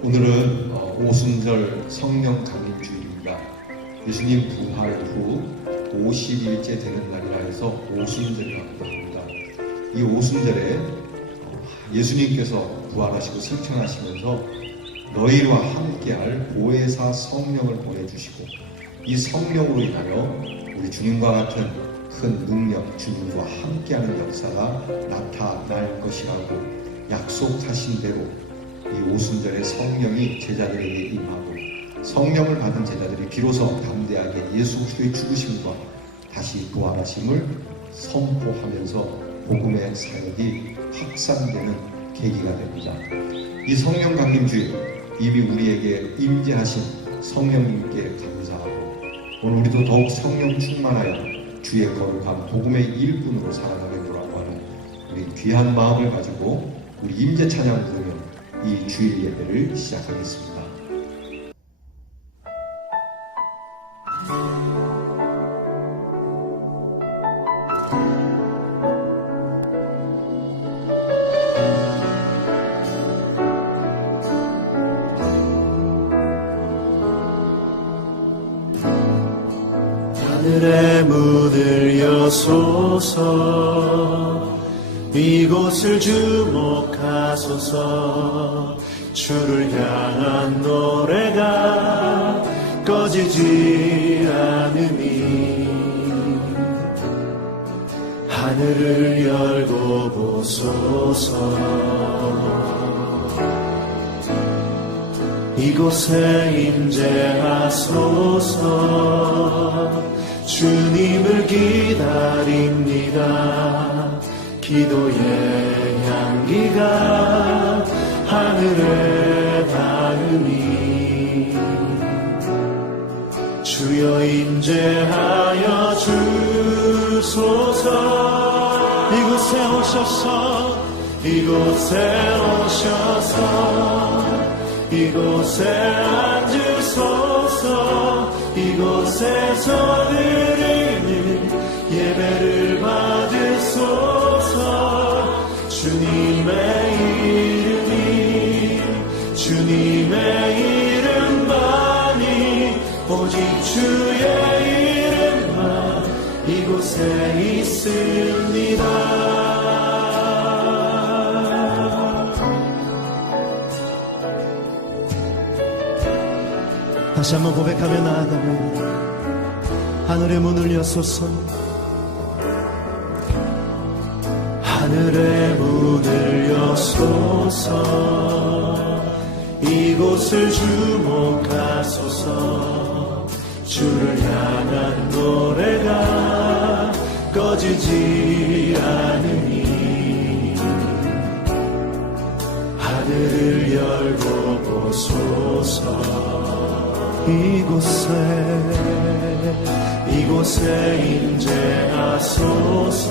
오늘은 오순절 성령 강림주일입니다. 예수님 부활 후 50일째 되는 날이라 해서 오순절이라고 합니다. 이 오순절에 예수님께서 부활하시고 승천하시면서 너희와 함께할 보혜사 성령을 보내주시고 이 성령으로 인하여 우리 주님과 같은 큰 능력, 주님과 함께하는 역사가 나타날 것이라고 약속하신 대로 이 오순절에 성령이 제자들에게 임하고 성령을 받은 제자들이 비로소 담대하게 예수 그리스도의 죽으심과 다시 부활하심을 선포하면서 복음의 사역이 확산되는 계기가 됩니다. 이 성령 강림주일, 이미 우리에게 임재하신 성령님께 감사하고 오늘 우리도 더욱 성령 충만하여 주의 거룩한 복음의 일꾼으로 살아가겠노라고 하는 우리 귀한 마음을 가지고 우리 임재 찬양 부르며 이 주일 예배를 시작하겠습니다. 하늘의 문을 여소서 이곳을 주목하소서 주를 향한 노래가 꺼지지 않으니 하늘을 열고 보소서 이곳에 임재하소서 주님을 기다립니다. 기도의 향기가 하늘에 닿으니 주여 임재하여 주소서 이곳에 오셔서 이곳에 오셔서 이곳에 앉으소서 이곳에서 드리는 예배를 받으소서 주님의 이름만이 오직 주의 이름만 이곳에 있습니다. 다시 한번 고백하며 나아가면 하늘의 문을 여소서 하늘의 문을 여소서 이곳을 주목하소서 주를 향한 노래가 꺼지지 않으니 하늘을 열고 보소서 이곳에 임재하소서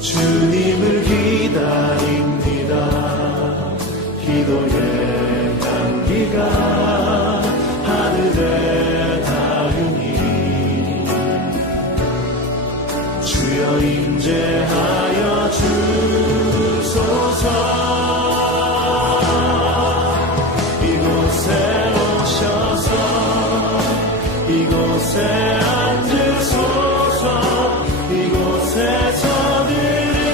주님을 기다립니다. 기도의 향기가 하늘에 닿으니 주여 임재하여 주소서 이곳에 앉으소서 이곳에서 드리는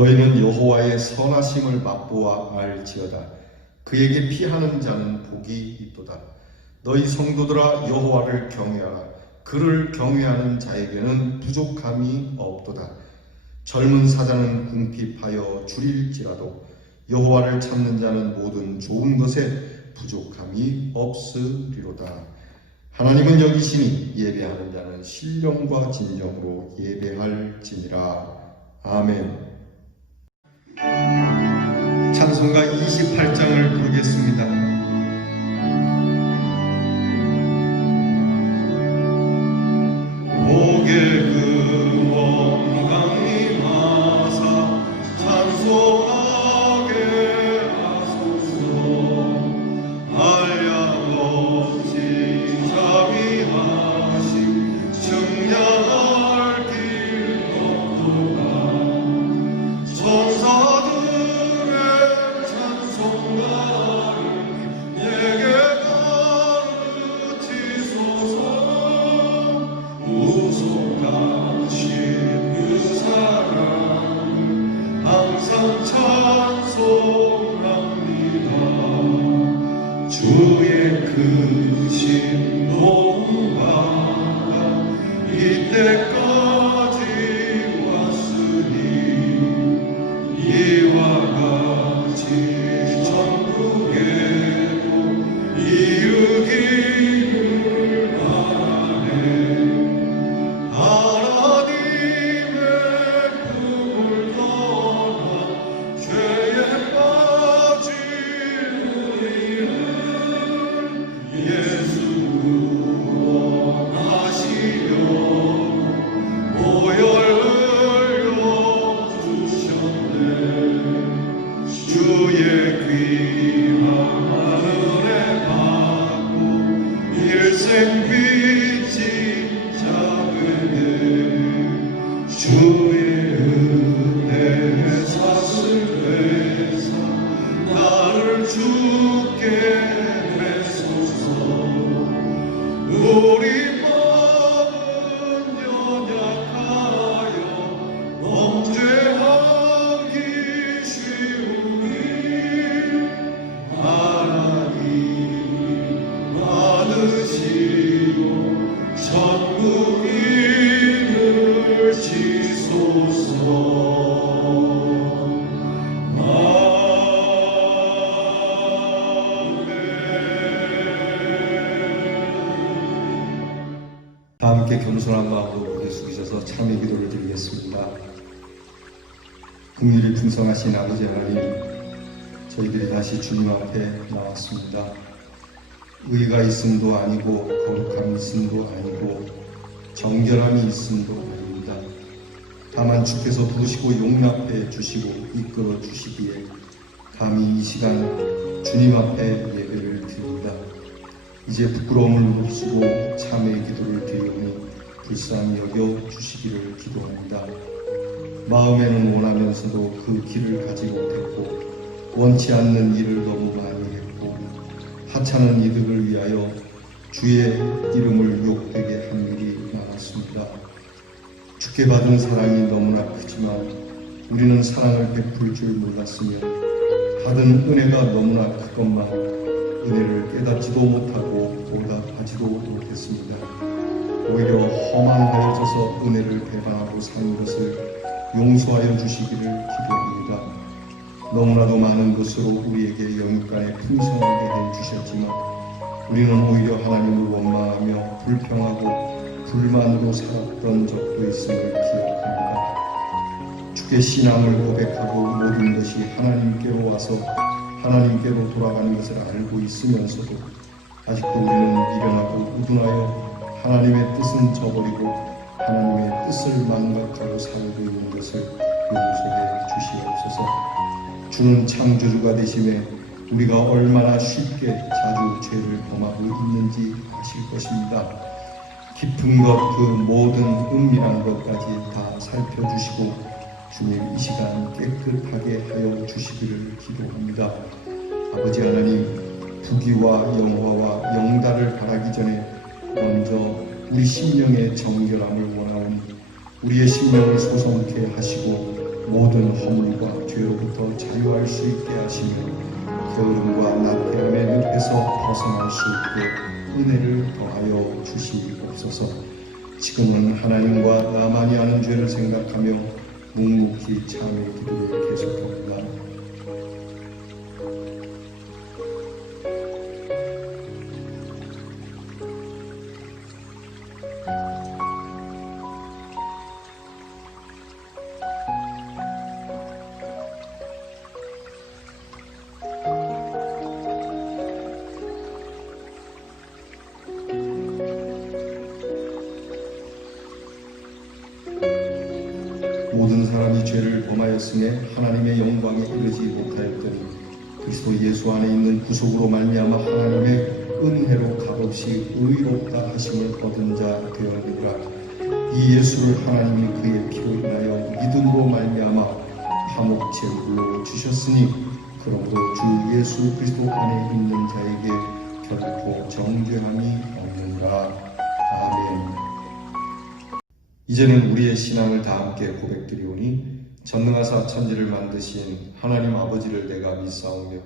너희는 여호와의 선하심을 맛보아 알지어다. 그에게 피하는 자는 복이 있도다. 너희 성도들아 여호와를 경외하라. 그를 경외하는 자에게는 부족함이 없도다. 젊은 사자는 궁핍하여 줄일지라도 여호와를 찾는 자는 모든 좋은 것에 부족함이 없으리로다. 하나님은 여기시니 예배하는 자는 신령과 진정으로 예배할지니라. 아멘. 찬송가 28장을 부르겠습니다. 복의 근원 강림하사 찬송하게 하소서. 한량 없이 자비하심 증량할 길 없도다. 천사들의 찬송가를 내게 가르치소서. 우속하신 그 사랑을 항상 찬송합니다. 주의 크신 노바가 이때까지 왔으니 이와 같이 전국에도 이루기를 바라네. 하나님의 품을 떠나 죄에 빠진 우리를 예수 구원하시려고 보혈 흘려 주셨네. 주의 귀한 은혜 받고 일생 빛이 자되네. 주의 은혜에 샀을 회사 나를 주께 맺소서. 우리 마음은 연약하여 범죄하기 쉬우니 하나님 받으시고 천국인을 지소서. 다 함께 겸손한 마음으로 고개 숙이셔서 참회 기도를 드리겠습니다. 긍휼이 풍성하신 아버지 하나님, 저희들이 다시 주님 앞에 나왔습니다. 의가 있음도 아니고 거룩함이 있음도 아니고 정결함이 있음도 아닙니다. 다만 주께서 부르시고 용납해 주시고 이끌어 주시기에 감히 이 시간 주님 앞에 예배를 드립니다. 이제 부끄러움을 무릅쓰고 참회의 기도를 드리오니 불쌍히 여겨 주시기를 기도합니다. 마음에는 원하면서도 그 길을 가지 못했고 원치 않는 일을 너무 많이 했고 하찮은 이득을 위하여 주의 이름을 욕되게 한 일이 많았습니다. 주께 받은 사랑이 너무나 크지만 우리는 사랑을 베풀 줄 몰랐으며 받은 은혜가 너무나 크건만 은혜를 깨닫지도 못하고 보답하지도 못했습니다. 오히려 허망하여져서 은혜를 배반하고 산 것을 용서하여 주시기를 기도합니다. 너무나도 많은 것으로 우리에게 영육간에 풍성하게 해주셨지만 우리는 오히려 하나님을 원망하며 불평하고 불만으로 살았던 적도 있음을 기억합니다. 주께 신앙을 고백하고 모든 것이 하나님께로 와서 하나님께로 돌아가는 것을 알고 있으면서도 아직도 우리는 미련하고 우둔하여 하나님의 뜻은 저버리고 하나님의 뜻을 망각하고 살고 있는 것을 용서해 주시옵소서. 주는 창조주가 되심에 우리가 얼마나 쉽게 자주 죄를 범하고 있는지 아실 것입니다. 깊은 것 그 모든 은밀한 것까지 다 살펴주시고 주님 이 시간 깨끗하게 하여 주시기를 기도합니다. 아버지 하나님, 부귀와 영화와 영달을 바라기 전에 먼저 우리 심령의 정결함을 원하오니 우리의 심령을 소성케 하시고 모든 허물과 죄로부터 자유할 수 있게 하시며 게으름과 나태함의 늪에서 벗어날 수 있게 은혜를 더하여 주시옵소서. 지금은 하나님과 나만이 아는 죄를 생각하며 묵묵히 참의 기도를 계속합니다. 모든 사람이 죄를 범하였음에 하나님의 영광에 이르지 못하였더니 그리스도 예수 안에 있는 구속으로 말미암아 하나님의 은혜로 값없이 의롭다 하심을 얻은 자 되었느니라. 이 예수를 하나님이 그의 피로 인하여 믿음으로 말미암아 화목 제물로 주셨으니 그러므로 주 예수 그리스도 안에 있는 자에게 결코 정죄함이 없느니라. 아멘. 이제는 우리의 신앙을 다 함께 고백드리오니 전능하사 천지를 만드신 하나님 아버지를 내가 믿사오며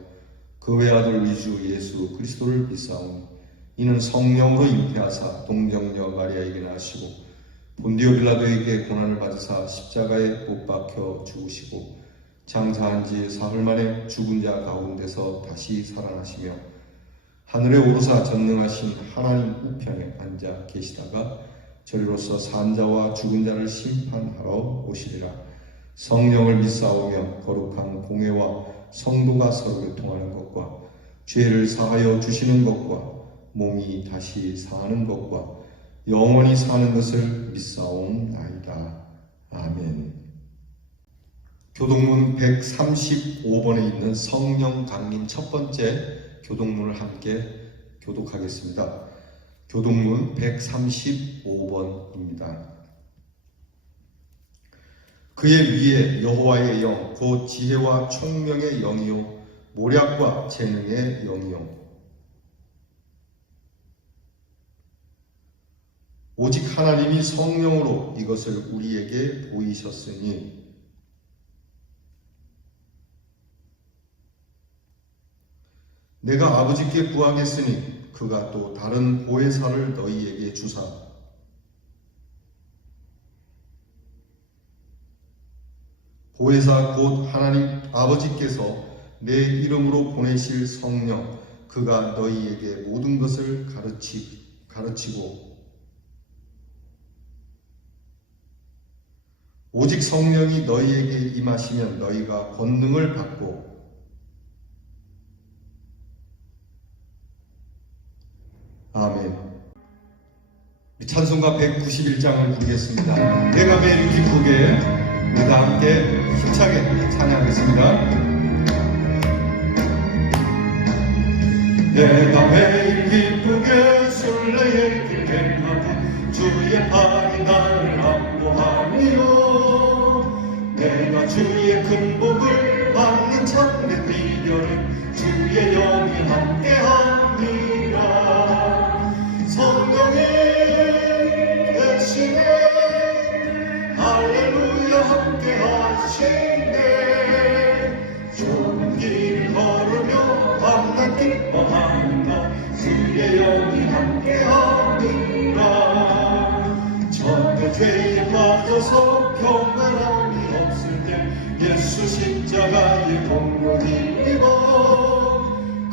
그 외아들 위주 예수 그리스도를 믿사오니 이는 성령으로 잉태하사 동정녀 마리아에게 나시고 본디오 빌라도에게 고난을 받으사 십자가에 못 박혀 죽으시고 장사한 지 사흘 만에 죽은 자 가운데서 다시 살아나시며 하늘에 오르사 전능하신 하나님 우편에 앉아 계시다가 저리로서 산 자와 죽은 자를 심판하러 오시리라. 성령을 믿사오며 거룩한 공회와 성도가 서로 교통하는 것과 죄를 사하여 주시는 것과 몸이 다시 사는 것과 영원히 사는 것을 믿사옵나이다. 아멘. 교동문 135번에 있는 성령 강림 첫 번째 교동문을 함께 교독하겠습니다. 교동문 135번입니다. 그의 위에 여호와의 영, 곧 지혜와 총명의 영이요 모략과 재능의 영이요 오직 하나님이 성령으로 이것을 우리에게 보이셨으니 내가 아버지께 구하겠으니 그가 또 다른 보혜사를 너희에게 주사 보혜사 곧 하나님 아버지께서 내 이름으로 보내실 성령 그가 너희에게 모든 것을 가르치고 오직 성령이 너희에게 임하시면 너희가 권능을 받고 아멘. 찬송가 191장을 부르겠습니다. 내가 매일 기쁘게 우리 다 함께 힘차게 찬양하겠습니다. 내가 매일 기쁘게 순례의 길 행하고 주의 팔이 나를 안보하니요 내가 주의 큰 복을 받는 참된 비결은 주의 영이 함께함이라. 성령이 계시네 할렐루야 함께하시네 좁은 길 걸으며 밤낮 기뻐하는 것 주의 영이 함께함이라. 전혀 죄에 빠져서 평안함이 없을 때 예수 십자가의 공로를 입어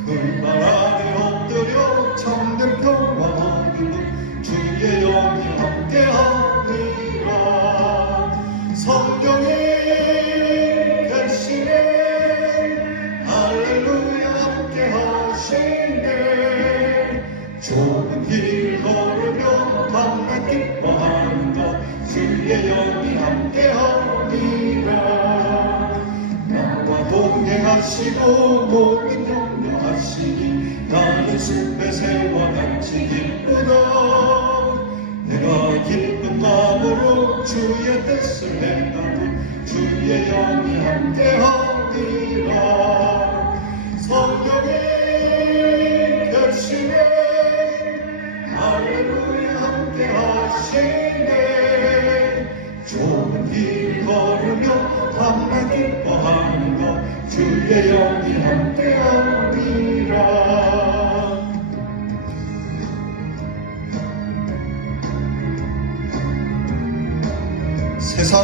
그 발 아래 엎드려 참된 평화 얻으면 주의 영이 함께하니라. 성령이 계시네 할렐루야 함께하시네 좁은 길 걸으며 밤낮 기뻐하는 것 주의 영이 함께하니라. 나와 동행하시고 모든 염려하시니 나는 숲의 새와 같이 기쁘다. 내가 기쁜 마음으로 주의 뜻을 행하고 주의 영이 함께하니라. 성령이 계시네 할렐루야 함께하시네 좁은 길 걸으며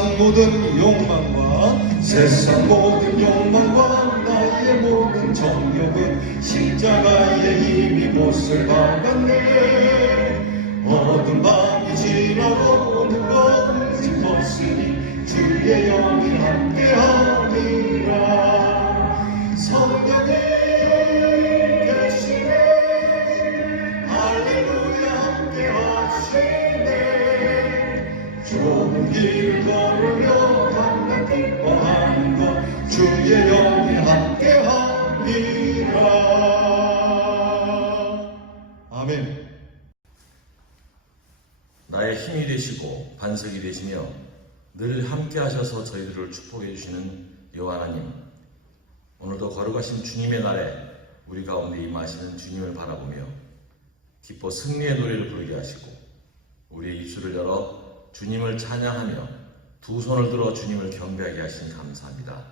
세상 모든 욕망과 세상 모든 욕망과 나의 모든 정욕은 십자가의 힘이 못을 박았네. 어두운 밤이 지나고 어두운 검은 벗으니 주의 영이 함께하리라. 성령이 계시네. 할렐루야 함께하시네. 좁은 길을 걸으며 밤낮 기뻐하는 것 주의 영이 함께하리라. 아멘. 나의 힘이 되시고 반석이 되시며 늘 함께 하셔서 저희들을 축복해 주시는 여호와 하나님, 오늘도 거룩하신 주님의 날에 우리 가운데 임하시는 주님을 바라보며 기뻐 승리의 노래를 부르게 하시고 우리의 입술을 열어 주님을 찬양하며 두 손을 들어 주님을 경배하게 하시니 감사합니다.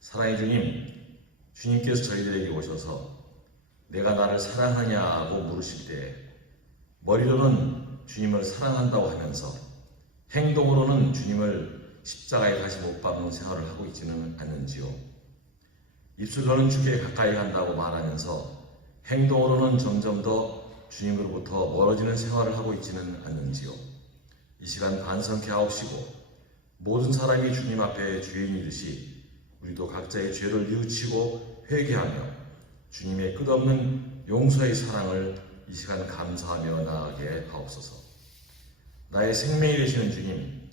사랑의 주님, 주님께서 저희들에게 오셔서 내가 나를 사랑하냐고 물으실 때 머리로는 주님을 사랑한다고 하면서 행동으로는 주님을 십자가에 다시 못 박는 생활을 하고 있지는 않는지요. 입술로는 주께 가까이 간다고 말하면서 행동으로는 점점 더 주님으로부터 멀어지는 생활을 하고 있지는 않는지요. 이 시간 반성케 하옵시고 모든 사람이 주님 앞에 죄인이듯이 우리도 각자의 죄를 뉘우치고 회개하며 주님의 끝없는 용서의 사랑을 이 시간 감사하며 나아가게 하옵소서. 나의 생명이 되시는 주님,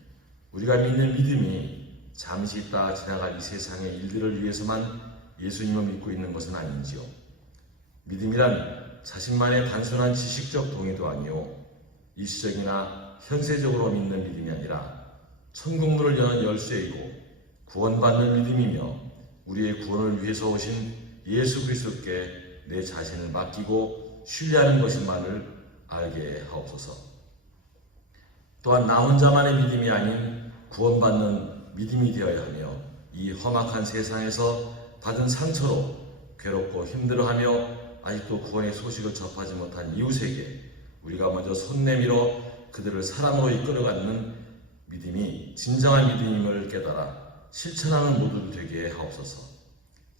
우리가 믿는 믿음이 잠시 있다 지나갈 이 세상의 일들을 위해서만 예수님을 믿고 있는 것은 아닌지요. 믿음이란 자신만의 단순한 지식적 동의도 아니요 일시적이나 현세적으로 믿는 믿음이 아니라 천국문을 여는 열쇠이고 구원받는 믿음이며 우리의 구원을 위해서 오신 예수 그리스도께 내 자신을 맡기고 신뢰하는 것임만을 알게 하옵소서. 또한 나 혼자만의 믿음이 아닌 구원받는 믿음이 되어야 하며 이 험악한 세상에서 받은 상처로 괴롭고 힘들어하며 아직도 구원의 소식을 접하지 못한 이웃에게 우리가 먼저 손 내밀어 그들을 사랑으로 이끌어가는 믿음이 진정한 믿음임을 깨달아 실천하는 모두들 되게 하옵소서.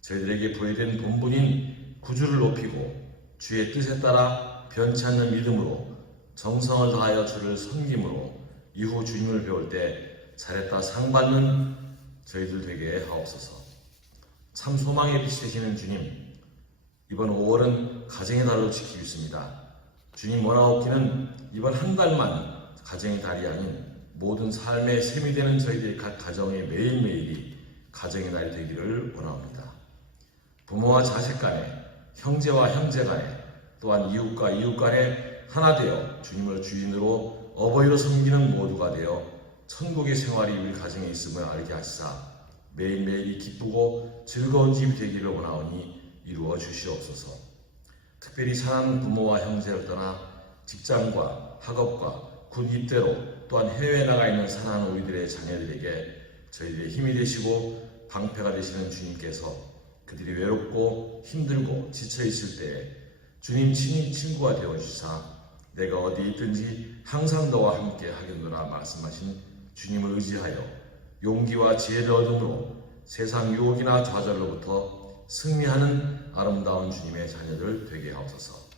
저희들에게 부여된 본분인 구주를 높이고 주의 뜻에 따라 변치 않는 믿음으로 정성을 다하여 주를 섬김으로 이후 주님을 배울 때 잘했다 상 받는 저희들 되게 하옵소서. 참 소망의 빛이 되시는 주님, 이번 5월은 가정의 달로 지키고 있습니다. 주님 원하옵기는 이번 한 달만 가정의 달이 아닌 모든 삶의 셈이 되는 저희들의 각 가정의 매일매일이 가정의 날이 되기를 원합니다. 부모와 자식 간에, 형제와 형제 간에, 또한 이웃과 이웃 간에 하나 되어 주님을 주인으로 어버이로 섬기는 모두가 되어 천국의 생활이 우리 가정에 있음을 알게 하시사 매일매일이 기쁘고 즐거운 집이 되기를 원하오니 이루어 주시옵소서. 특별히 사랑하는 부모와 형제를 떠나 직장과 학업과 군 입대로 또한 해외에 나가 있는 사랑하는 우리들의 자녀들에게 저희들의 힘이 되시고 방패가 되시는 주님께서 그들이 외롭고 힘들고 지쳐 있을 때에 주님 친히 친구가 되어 주시사 내가 어디 있든지 항상 너와 함께 하겠노라 말씀하신 주님을 의지하여 용기와 지혜를 얻음으로 세상 유혹이나 좌절로부터 승리하는 아름다운 주님의 자녀들 되게 하옵소서.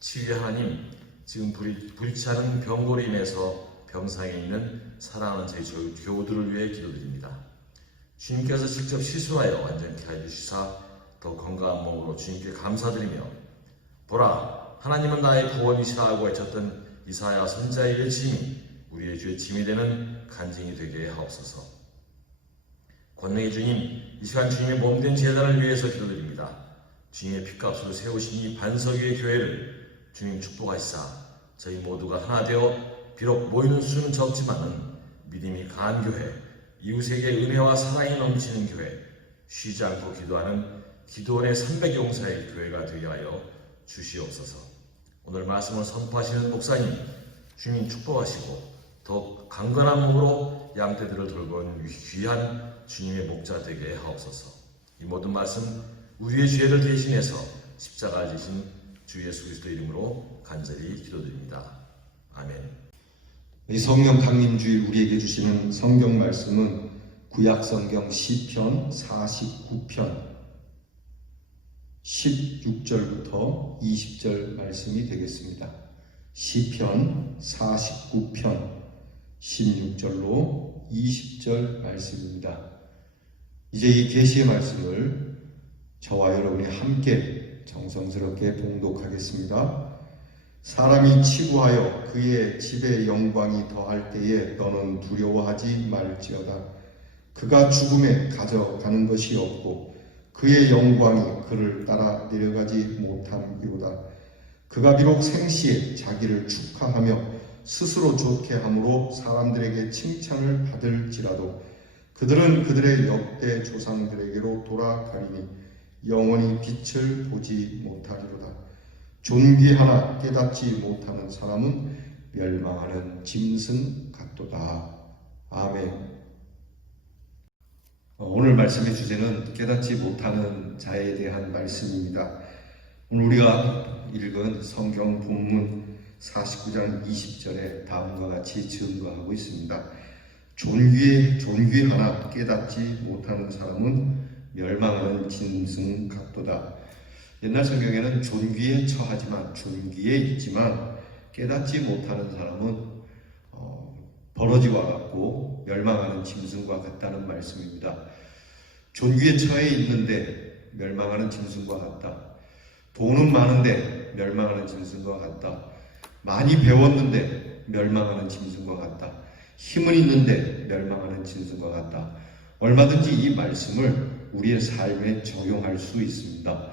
치유의 하나님, 지금 불이치 않은 병고로 인해서 병상에 있는 사랑하는 저희 교우들을 위해 기도드립니다. 주님께서 직접 시술하여 완전케 해주시사 더 건강한 몸으로 주님께 감사드리며 보라, 하나님은 나의 구원이시라 하고 외쳤던 이사야 선지자의 외침이 우리의 주의 짐이 되는 간증이 되게 하옵소서. 권능의 주님, 이 시간 주님의 몸된 제단을 위해서 기도드립니다. 주님의 핏값으로 세우신 이 반석 위의 교회를 주님 축복하시사 저희 모두가 하나 되어 비록 모이는 수는 적지만은 믿음이 강한 교회, 이웃에게 은혜와 사랑이 넘치는 교회, 쉬지 않고 기도하는 기도원의 300용사의 교회가 되게 하여 주시옵소서. 오늘 말씀을 선포하시는 목사님, 주님 축복하시고 더욱 강건한 몸으로 양떼들을 돌보는 귀한 주님의 목자 되게 하옵소서. 이 모든 말씀 우리의 죄를 대신해서 십자가 지신 주 예수 그리스도 이름으로 간절히 기도드립니다. 아멘. 이 성령 강림주일 우리에게 주시는 성경 말씀은 구약 성경 시편 49편 16절부터 20절 말씀이 되겠습니다. 시편 49편 16절로 20절 말씀입니다. 이제 이 계시의 말씀을 저와 여러분이 함께 정성스럽게 봉독하겠습니다. 사람이 치부하여 그의 집의 영광이 더할 때에 너는 두려워하지 말지어다. 그가 죽음에 가져가는 것이 없고 그의 영광이 그를 따라 내려가지 못함이로다. 그가 비록 생시에 자기를 축하하며 스스로 좋게 함으로 사람들에게 칭찬을 받을지라도 그들은 그들의 역대 조상들에게로 돌아가리니 영원히 빛을 보지 못하리로다. 존귀하나 깨닫지 못하는 사람은 멸망하는 짐승 같도다. 아멘. 오늘 말씀의 주제는 깨닫지 못하는 자에 대한 말씀입니다. 오늘 우리가 읽은 성경 본문 49장 20절에 다음과 같이 증거하고 있습니다. 존귀하나 깨닫지 못하는 사람은 멸망하는 짐승 같도다. 옛날 성경에는 존귀에 처하지만 존귀에 있지만 깨닫지 못하는 사람은 버러지와 같고 멸망하는 짐승과 같다는 말씀입니다. 존귀에 처해 있는데 멸망하는 짐승과 같다. 돈은 많은데 멸망하는 짐승과 같다. 많이 배웠는데 멸망하는 짐승과 같다. 힘은 있는데 멸망하는 짐승과 같다. 얼마든지 이 말씀을 우리의 삶에 적용할 수 있습니다.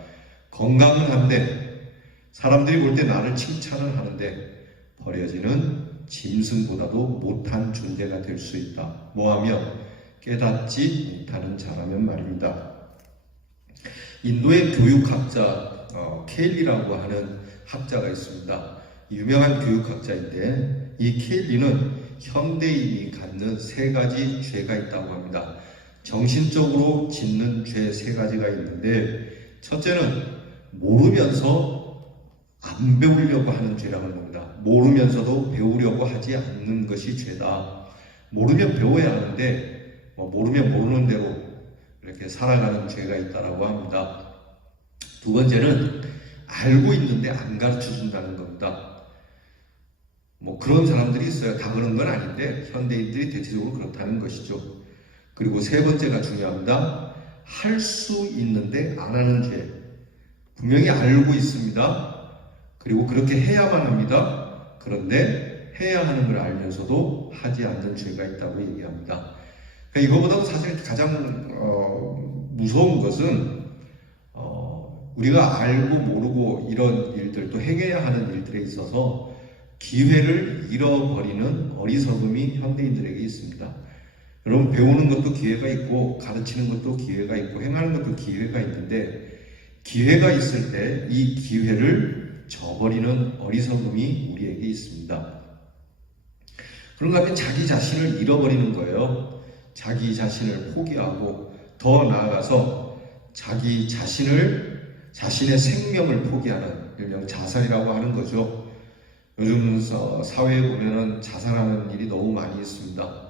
건강은 한데 사람들이 볼 때 나를 칭찬을 하는데 버려지는 짐승보다도 못한 존재가 될 수 있다. 뭐하면 깨닫지 못하는 자라면 말입니다. 인도의 교육학자 케일리라고 하는 학자가 있습니다. 유명한 교육학자인데 이 케일리는 현대인이 갖는 3가지 죄가 있다고 합니다. 정신적으로 짓는 죄 3가지가 있는데 첫째는 모르면서 안 배우려고 하는 죄라는 겁니다. 모르면서도 배우려고 하지 않는 것이 죄다. 모르면 배워야 하는데 모르면 모르는 대로 이렇게 살아가는 죄가 있다라고 합니다. 두 번째는 알고 있는데 안 가르쳐 준다는 겁니다. 그런 사람들이 있어요. 다 그런 건 아닌데 현대인들이 대체적으로 그렇다는 것이죠. 그리고 세 번째가 중요합니다. 할 수 있는데 안 하는 죄. 분명히 알고 있습니다. 그리고 그렇게 해야만 합니다. 그런데 해야 하는 걸 알면서도 하지 않는 죄가 있다고 얘기합니다. 그러니까 이거보다도 사실 가장 무서운 것은 우리가 알고 모르고 이런 일들 또 행해야 하는 일들에 있어서 기회를 잃어버리는 어리석음이 현대인들에게 있습니다. 여러분, 배우는 것도 기회가 있고 가르치는 것도 기회가 있고 행하는 것도 기회가 있는데 기회가 있을 때 이 기회를 저버리는 어리석음이 우리에게 있습니다. 그런가 하면 자기 자신을 잃어버리는 거예요. 자기 자신을 포기하고 더 나아가서 자기 자신의 생명을 포기하는 일명 자살이라고 하는 거죠. 요즘 사회에 보면은 자살하는 일이 너무 많이 있습니다.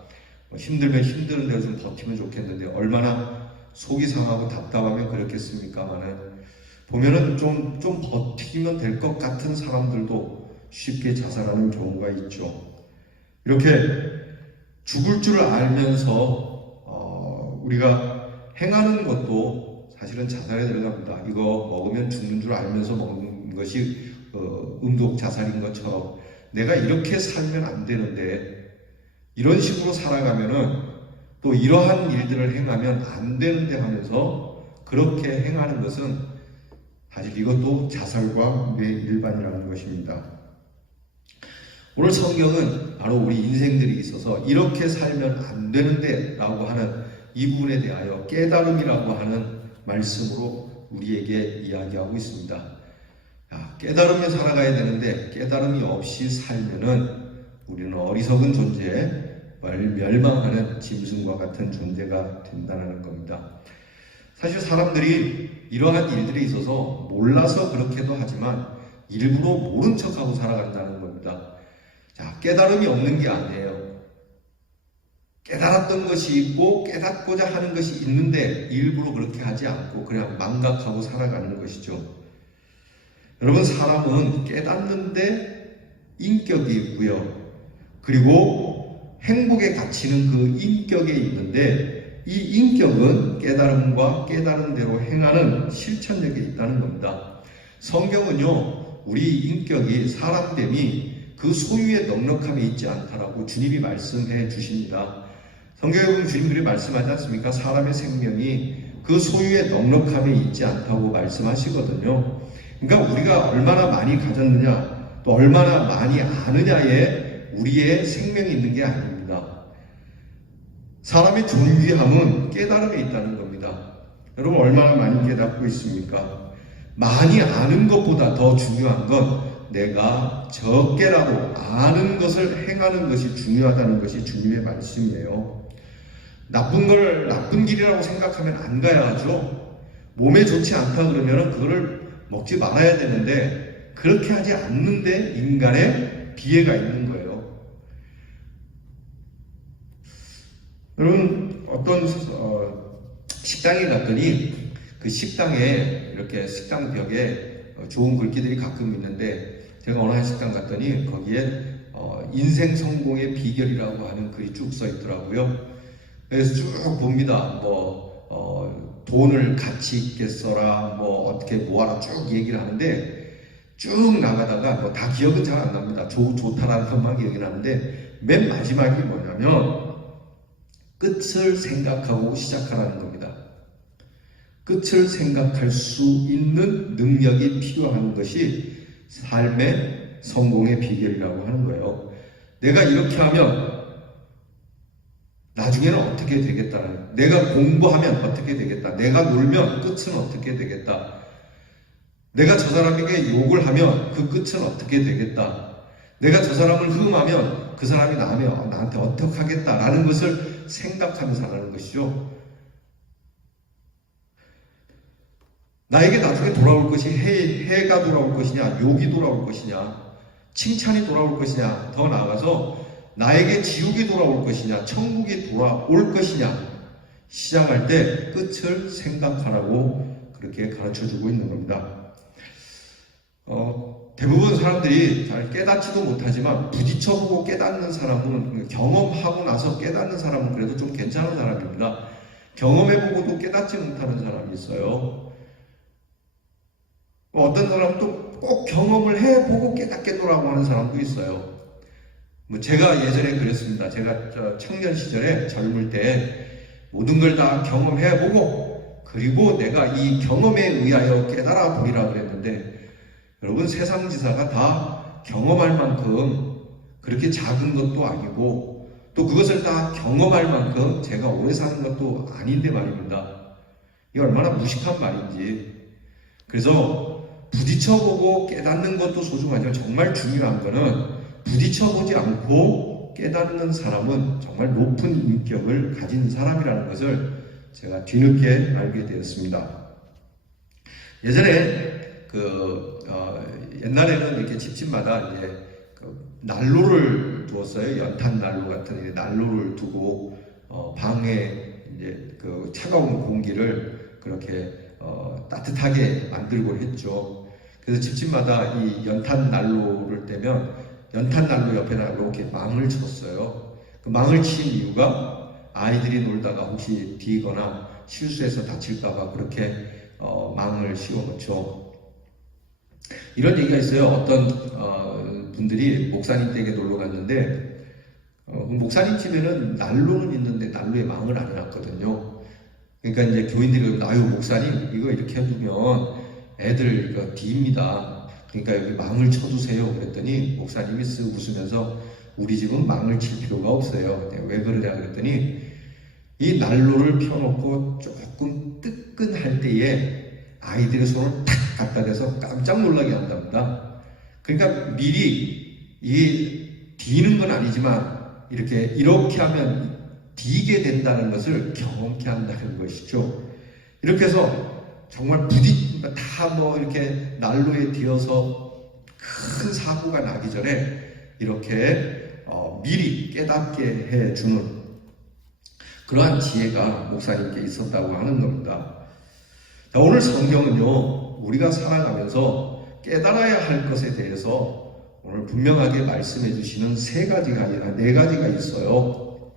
힘들면 힘드는 대로 좀 버티면 좋겠는데 얼마나 속이 상하고 답답하면 그렇겠습니까만은 보면은 좀 버티면 될 것 같은 사람들도 쉽게 자살하는 경우가 있죠. 이렇게 죽을 줄 알면서 우리가 행하는 것도 사실은 자살에 들어갑니다. 이거 먹으면 죽는 줄 알면서 먹는 것이 음독 자살인 것처럼 내가 이렇게 살면 안 되는데 이런 식으로 살아가면은 또 이러한 일들을 행하면 안 되는데 하면서 그렇게 행하는 것은 사실 이것도 자살과 뇌일반이라는 것입니다. 오늘 성경은 바로 우리 인생들이 있어서 이렇게 살면 안 되는데 라고 하는 이 부분에 대하여 깨달음이라고 하는 말씀으로 우리에게 이야기하고 있습니다. 깨달으며 살아가야 되는데 깨달음이 없이 살면은 우리는 어리석은 존재, 멸망하는 짐승과 같은 존재가 된다는 겁니다. 사실 사람들이 이러한 일들에 있어서 몰라서 그렇게도 하지만 일부러 모른 척하고 살아간다는 겁니다. 자, 깨달음이 없는 게 아니에요. 깨달았던 것이 있고 깨닫고자 하는 것이 있는데 일부러 그렇게 하지 않고 그냥 망각하고 살아가는 것이죠. 여러분, 사람은 깨닫는데 인격이 있고요. 그리고 행복의 가치는 그 인격에 있는데 이 인격은 깨달음과 깨달은 대로 행하는 실천력에 있다는 겁니다. 성경은요, 우리 인격이 사람됨이 그 소유의 넉넉함에 있지 않다라고 주님이 말씀해 주십니다. 성경에 보면 주님들이 말씀하지 않습니까? 사람의 생명이 그 소유의 넉넉함에 있지 않다고 말씀하시거든요. 그러니까 우리가 얼마나 많이 가졌느냐, 또 얼마나 많이 아느냐에 우리의 생명이 있는 게 아닙니다. 사람의 존귀함은 깨달음에 있다는 겁니다. 여러분, 얼마나 많이 깨닫고 있습니까? 많이 아는 것보다 더 중요한 건 내가 적게라도 아는 것을 행하는 것이 중요하다는 것이 주님의 말씀이에요. 나쁜 걸 나쁜 길이라고 생각하면 안 가야 하죠. 몸에 좋지 않다 그러면 그거를 먹지 말아야 되는데 그렇게 하지 않는데 인간의 비애가 있는 거예요. 여러분, 어떤 식당에 갔더니 그 식당에 이렇게 식당 벽에 좋은 글귀들이 가끔 있는데 제가 어느 한 식당 갔더니 거기에 인생 성공의 비결이라고 하는 글이 쭉 써 있더라고요. 그래서 쭉 봅니다. 돈을 가치 있게 써라, 어떻게 모아라 쭉 얘기를 하는데 쭉 나가다가 다 기억은 잘 안 납니다. 좋다라는 것만 기억이 나는데 맨 마지막이 뭐냐면 끝을 생각하고 시작하라는 겁니다. 끝을 생각할 수 있는 능력이 필요한 것이 삶의 성공의 비결이라고 하는 거예요. 내가 이렇게 하면 나중에는 어떻게 되겠다. 내가 공부하면 어떻게 되겠다. 내가 놀면 끝은 어떻게 되겠다. 내가 저 사람에게 욕을 하면 그 끝은 어떻게 되겠다. 내가 저 사람을 흠하면 그 사람이 나한테 어떻게 하겠다라는 것을 생각하면서 하는 것이죠. 나에게 나중에 돌아올 것이 해가 돌아올 것이냐, 욕이 돌아올 것이냐, 칭찬이 돌아올 것이냐, 더 나아가서 나에게 지옥이 돌아올 것이냐, 천국이 돌아올 것이냐, 시작할 때 끝을 생각하라고 그렇게 가르쳐주고 있는 겁니다. 대부분 사람들이 잘 깨닫지도 못하지만 부딪혀보고 깨닫는 사람은, 경험하고 나서 깨닫는 사람은 그래도 좀 괜찮은 사람입니다. 경험해보고도 깨닫지 못하는 사람이 있어요. 어떤 사람은 또 꼭 경험을 해보고 깨닫겠노라고 하는 사람도 있어요. 제가 예전에 그랬습니다. 제가 청년 시절에 젊을 때 모든 걸 다 경험해보고 그리고 내가 이 경험에 의하여 깨달아 보리라 그랬는데, 여러분, 세상지사가 다 경험할 만큼 그렇게 작은 것도 아니고 또 그것을 다 경험할 만큼 제가 오래 사는 것도 아닌데 말입니다. 이게 얼마나 무식한 말인지. 그래서 부딪혀보고 깨닫는 것도 소중하지만 정말 중요한 거는 부딪혀보지 않고 깨닫는 사람은 정말 높은 인격을 가진 사람이라는 것을 제가 뒤늦게 알게 되었습니다. 예전에 옛날에는 이렇게 집집마다 이제 난로를 두었어요. 연탄 난로 같은 난로를 두고 방에 이제 차가운 공기를 그렇게 따뜻하게 만들고 했죠. 그래서 집집마다 이 연탄 난로를 떼면 연탄 난로 옆에다가 이렇게 망을 쳤어요. 그 망을 친 이유가 아이들이 놀다가 혹시 뒤거나 실수해서 다칠까봐 그렇게 망을 씌워놓죠. 이런 얘기가 있어요. 어떤 분들이 목사님 댁에 놀러 갔는데 목사님 집에는 난로는 있는데 난로에 망을 안 해놨거든요. 그러니까 이제 교인들이 아유 목사님 이거 이렇게 해두면 애들 이거 뒤입니다. 그러니까 여기 망을 쳐두세요. 그랬더니 목사님이 쓱 웃으면서 우리 집은 망을 칠 필요가 없어요. 왜 그러냐 그랬더니 이 난로를 펴놓고 조금 뜨끈할 때에 아이들의 손을 탁 갖다 대서 깜짝 놀라게 한답니다. 그러니까 미리 이 뒤는 건 아니지만 이렇게 하면 뒤게 된다는 것을 경험케 한다는 것이죠. 이렇게 해서 정말 다 이렇게 난로에 뒤어서 큰 사고가 나기 전에 이렇게 미리 깨닫게 해주는 그러한 지혜가 목사님께 있었다고 하는 겁니다. 자, 오늘 성경은요, 우리가 살아가면서 깨달아야 할 것에 대해서 오늘 분명하게 말씀해 주시는 세 가지가 아니라 네 가지가 있어요.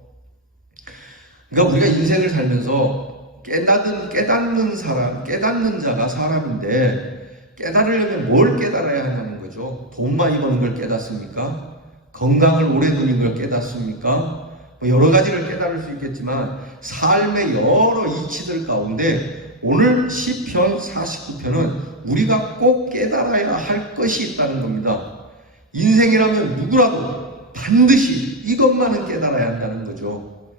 그러니까 우리가 인생을 살면서 깨닫는 자가 사람인데, 깨달으려면 뭘 깨달아야 하냐는 거죠. 돈 많이 버는 걸 깨닫습니까? 건강을 오래 누리는 걸 깨닫습니까? 여러 가지를 깨달을 수 있겠지만 삶의 여러 이치들 가운데 오늘 시편 49편은 우리가 꼭 깨달아야 할 것이 있다는 겁니다. 인생이라면 누구라도 반드시 이것만은 깨달아야 한다는 거죠.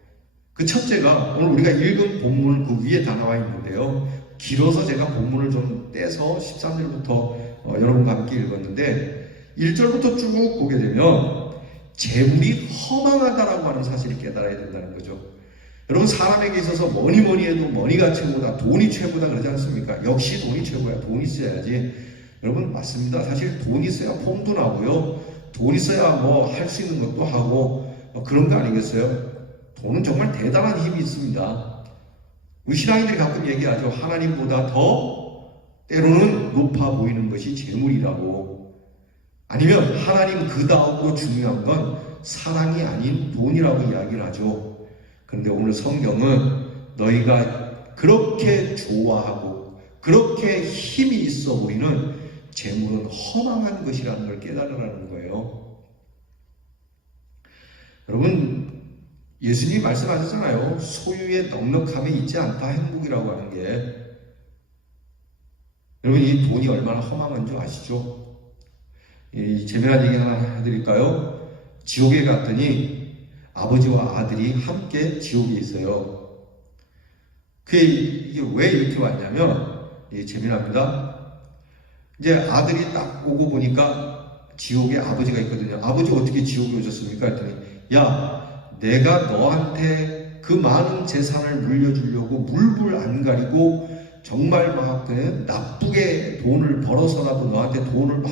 그 첫째가 오늘 우리가 읽은 본문 그 위에 다 나와 있는데요. 길어서 제가 본문을 좀 떼서 13절부터 여러분과 함께 읽었는데 1절부터 쭉 보게 되면 재물이 허망하다라고 하는 사실을 깨달아야 된다는 거죠. 여러분, 사람에게 있어서 뭐니 해도 머니가 최고다, 돈이 최고다 그러지 않습니까? 역시 돈이 최고야. 돈 있어야지. 여러분, 맞습니다. 사실 돈 있어야 폼도 나고요, 돈 있어야 뭐 할 수 있는 것도 하고 그런 거 아니겠어요? 돈은 정말 대단한 힘이 있습니다. 우리 신앙인들이 가끔 얘기하죠. 하나님보다 더 때로는 높아 보이는 것이 재물이라고. 아니면 하나님 그 다음으로 중요한 건 사랑이 아닌 돈이라고 이야기를 하죠. 그런데 오늘 성경은 너희가 그렇게 좋아하고 그렇게 힘이 있어 보이는 재물은 허망한 것이라는 걸 깨달으라는 거예요. 여러분, 예수님이 말씀하셨잖아요. 소유의 넉넉함이 있지 않다 행복이라고 하는 게. 여러분, 이 돈이 얼마나 허망한 줄 아시죠? 재미난 얘기 하나 해드릴까요? 지옥에 갔더니 아버지와 아들이 함께 지옥에 있어요. 이게 왜 이렇게 왔냐면, 재미납니다. 이제 아들이 딱 오고 보니까 지옥에 아버지가 있거든요. 아버지 어떻게 지옥에 오셨습니까? 했더니, 야, 내가 너한테 그 많은 재산을 물려주려고 물불 안 가리고 정말 막 나쁘게 돈을 벌어서라도 너한테 돈을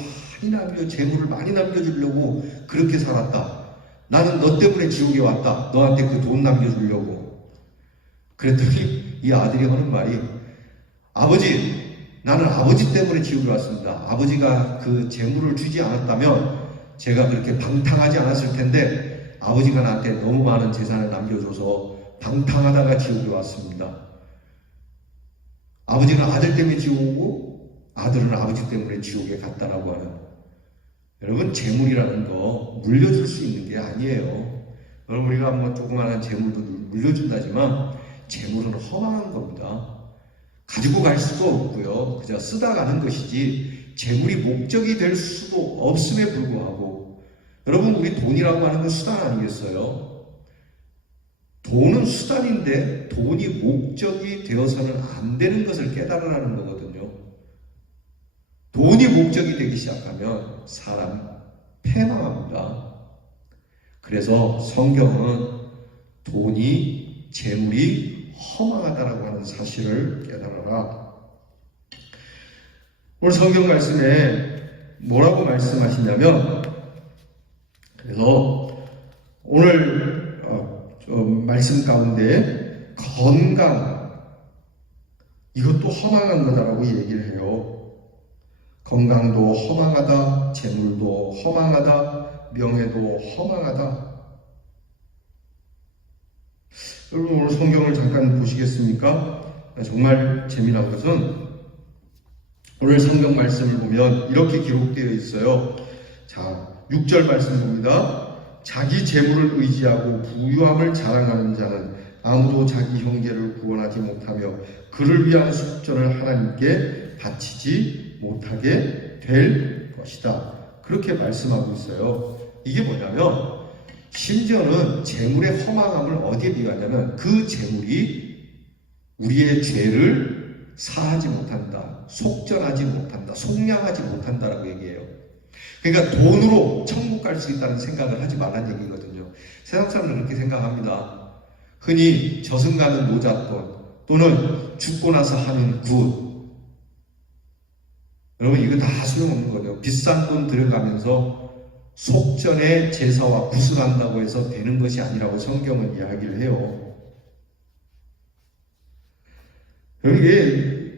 재물을 많이 남겨주려고 그렇게 살았다. 나는 너 때문에 지옥에 왔다. 너한테 그 돈 남겨주려고. 그랬더니 이 아들이 하는 말이, 아버지, 나는 아버지 때문에 지옥에 왔습니다. 아버지가 그 재물을 주지 않았다면 제가 그렇게 방탕하지 않았을 텐데 아버지가 나한테 너무 많은 재산을 남겨줘서 방탕하다가 지옥에 왔습니다. 아버지는 아들 때문에 지옥 오고 아들은 아버지 때문에 지옥에 갔다라고 하는. 여러분, 재물이라는 거 물려줄 수 있는 게 아니에요. 여러분, 우리가 뭐 조그마한 재물도 물려준다지만 재물은 허망한 겁니다. 가지고 갈 수도 없고요, 그저 쓰다 가는 것이지 재물이 목적이 될 수도 없음에 불구하고, 여러분, 우리 돈이라고 하는 건 수단 아니겠어요? 돈은 수단인데 돈이 목적이 되어서는 안 되는 것을 깨달으라는 거거든요. 돈이 목적이 되기 시작하면 사람 패망합니다. 그래서 성경은 돈이, 재물이 허망하다라고 하는 사실을 깨달아라. 오늘 성경 말씀에 뭐라고 말씀하시냐면, 그래서 오늘 말씀 가운데 건강, 이것도 허망한 거다라고 얘기를 해요. 건강도 허망하다, 재물도 허망하다, 명예도 허망하다. 여러분, 오늘 성경을 잠깐 보시겠습니까? 정말 재미난 것은 오늘 성경 말씀을 보면 이렇게 기록되어 있어요. 자, 6절 말씀 봅니다. 자기 재물을 의지하고 부유함을 자랑하는 자는 아무도 자기 형제를 구원하지 못하며 그를 위한 속전을 하나님께 바치지 못하게 될 것이다. 그렇게 말씀하고 있어요. 이게 뭐냐면, 심지어는 재물의 허망함을 어디에 비유하냐면 그 재물이 우리의 죄를 사하지 못한다, 속전하지 못한다, 속량하지 못한다라고 얘기해요. 그러니까 돈으로 천국 갈 수 있다는 생각을 하지 말라는 얘기거든요. 세상 사람들은 그렇게 생각합니다. 흔히 저승가는 모잣돈 또는 죽고 나서 하는 굿, 여러분, 이거 다 소용없는 거죠. 비싼 돈 들여가면서 속전의 제사와 구슬한다고 해서 되는 것이 아니라고 성경은 이야기를 해요. 이게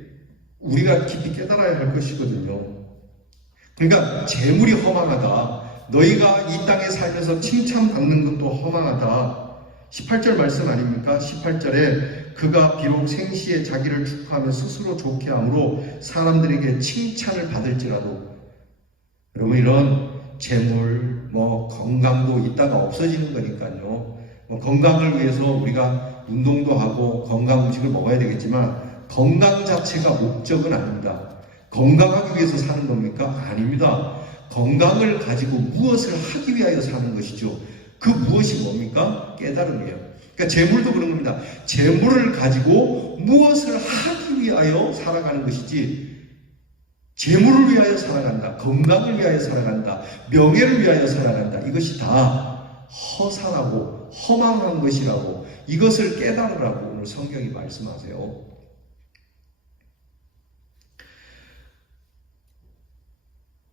우리가 깊이 깨달아야 할 것이거든요. 그러니까 재물이 허망하다. 너희가 이 땅에 살면서 칭찬받는 것도 허망하다. 18절 말씀 아닙니까? 18절에 그가 비록 생시에 자기를 축하하며 스스로 좋게 함으로 사람들에게 칭찬을 받을지라도, 여러분 이런 재물, 건강도 있다가 없어지는 거니까요. 건강을 위해서 우리가 운동도 하고 건강 음식을 먹어야 되겠지만 건강 자체가 목적은 아닙니다. 건강하기 위해서 사는 겁니까? 아닙니다. 건강을 가지고 무엇을 하기 위하여 사는 것이죠. 그 무엇이 뭡니까? 깨달음이에요. 그러니까 재물도 그런 겁니다. 재물을 가지고 무엇을 하기 위하여 살아가는 것이지, 재물을 위하여 살아간다, 건강을 위하여 살아간다, 명예를 위하여 살아간다, 이것이 다 허사라고 허망한 것이라고, 이것을 깨달으라고 오늘 성경이 말씀하세요.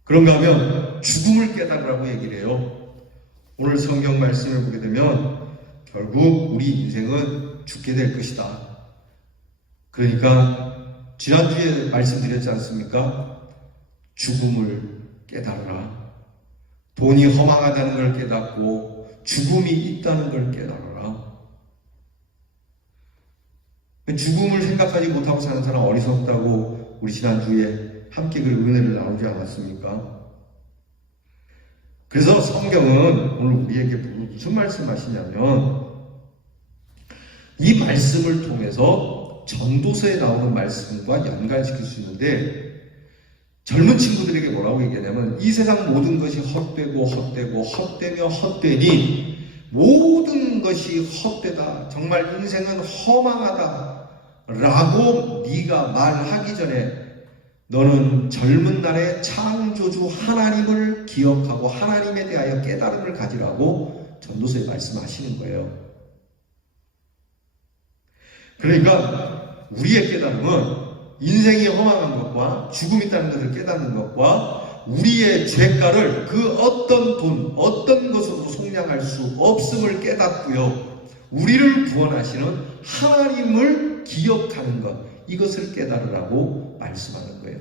그런가 하면 죽음을 깨달으라고 얘기를 해요. 오늘 성경 말씀을 보게 되면 결국 우리 인생은 죽게 될 것이다. 그러니까 지난주에 말씀드렸지 않습니까? 죽음을 깨달아라. 돈이 허망하다는 걸 깨닫고 죽음이 있다는 걸 깨달아라. 죽음을 생각하지 못하고 사는 사람 어리석다고 우리 지난주에 함께 그 은혜를 나누지 않았습니까? 그래서 성경은 오늘 우리에게 무슨 말씀하시냐면, 이 말씀을 통해서 전도서에 나오는 말씀과 연관시킬 수 있는데, 젊은 친구들에게 뭐라고 얘기하냐면, 이 세상 모든 것이 헛되고 헛되고 헛되며 헛되니 모든 것이 헛되다, 정말 인생은 허망하다 라고 네가 말하기 전에 너는 젊은 날에 창조주 하나님을 기억하고 하나님에 대하여 깨달음을 가지라고 전도서에 말씀하시는 거예요. 그러니까 우리의 깨달음은 인생이 허망한 것과 죽음이 있다는 것을 깨닫는 것과 우리의 죄가를 그 어떤 돈, 어떤 것으로도 속량할 수 없음을 깨닫고요, 우리를 구원하시는 하나님을 기억하는 것, 이것을 깨달으라고 말씀하는 거예요.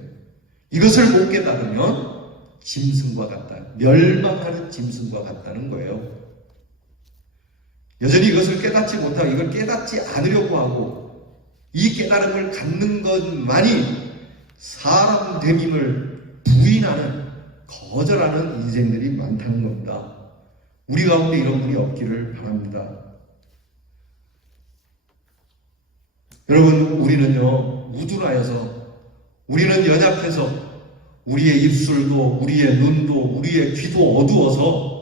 이것을 못 깨달으면 짐승과 같다, 멸망하는 짐승과 같다는 거예요. 여전히 이것을 깨닫지 못하고 이걸 깨닫지 않으려고 하고 이 깨달음을 갖는 것만이 사람 됨임을 부인하는, 거절하는 인생들이 많다는 겁니다. 우리 가운데 이런 분이 없기를 바랍니다. 여러분, 우리는요 우둔하여서, 우리는 연약해서 우리의 입술도 우리의 눈도 우리의 귀도 어두워서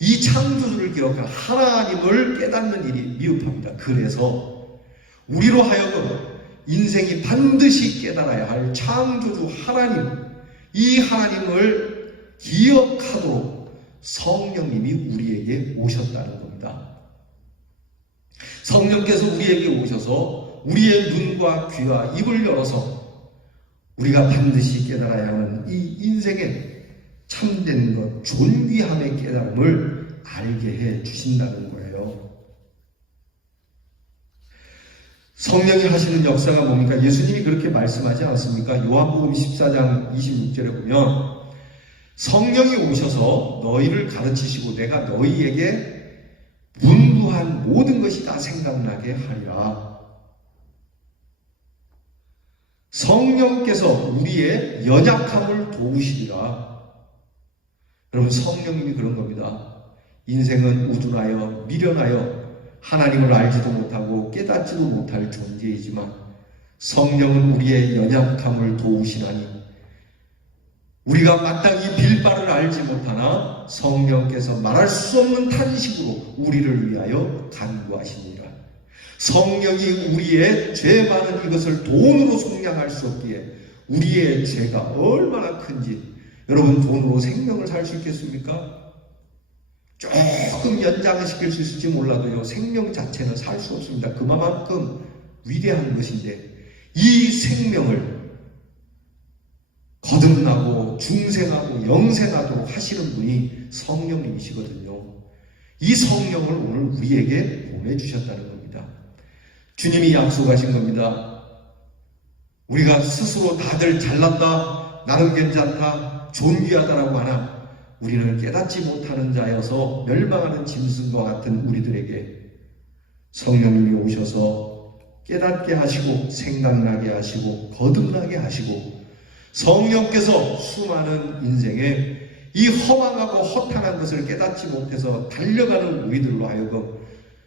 이 창조주를 기억한 하나님을 깨닫는 일이 미흡합니다. 그래서 우리로 하여금 인생이 반드시 깨달아야 할 창조주 하나님, 이 하나님을 기억하도록 성령님이 우리에게 오셨다는 겁니다. 성령께서 우리에게 오셔서 우리의 눈과 귀와 입을 열어서 우리가 반드시 깨달아야 하는 이 인생의 참된 것, 존귀함의 깨달음을 알게 해 주신다는 거예요. 성령이 하시는 역사가 뭡니까? 예수님이 그렇게 말씀하지 않았습니까? 요한복음 14장 26절에 보면 성령이 오셔서 너희를 가르치시고 내가 너희에게 분부한 모든 것이 다 생각나게 하리라. 성령께서 우리의 연약함을 도우시리라. 여러분, 성령님이 그런 겁니다. 인생은 우둔하여 미련하여 하나님을 알지도 못하고 깨닫지도 못할 존재이지만 성령은 우리의 연약함을 도우시나니, 우리가 마땅히 빌 바를 알지 못하나 성령께서 말할 수 없는 탄식으로 우리를 위하여 간구하시니라. 성령이 우리의 죄 많은 이것을 돈으로 속량할 수 없기에 우리의 죄가 얼마나 큰지, 여러분, 돈으로 생명을 살 수 있겠습니까? 조금 연장시킬 수 있을지 몰라도요, 생명 자체는 살 수 없습니다. 그만큼 위대한 것인데 이 생명을 거듭나고 중생하고 영생하도록 하시는 분이 성령님이시거든요. 이 성령을 오늘 우리에게 보내주셨다는 겁니다. 주님이 약속하신 겁니다. 우리가 스스로 다들 잘났다, 나는 괜찮다, 존귀하다라고 하나 우리는 깨닫지 못하는 자여서 멸망하는 짐승과 같은 우리들에게 성령님이 오셔서 깨닫게 하시고 생각나게 하시고 거듭나게 하시고 성령께서 수많은 인생에 이 허망하고 허탄한 것을 깨닫지 못해서 달려가는 우리들로 하여금